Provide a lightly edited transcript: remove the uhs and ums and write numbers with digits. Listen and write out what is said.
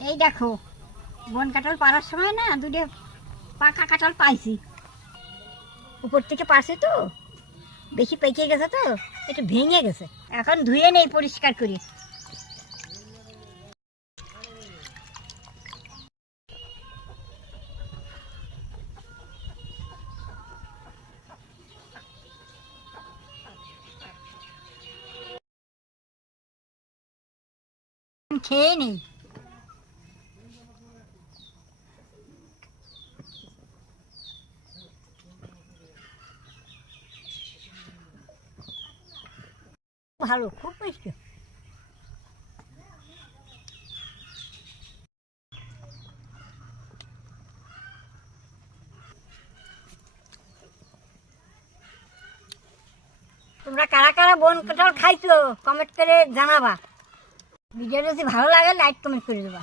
এই দেখো, বন কাঁঠাল পাড়ার সময় না দুটো পাকা কাঁঠাল পাইছি। উপর থেকে পারছে তো, বেশি পেকে গেছে তো, একটু ভেঙে গেছে। এখন ধুয়ে নেই, পরিষ্কার করি। খেয়ে নেই। ভালো, খুব মিষ্টি। তোমরা কারা কারা বন কাঁঠাল খাইছো কমেন্ট করে জানাবা। ভিডিওটা যদি ভালো লাগে লাইক কমেন্ট করে দেবা।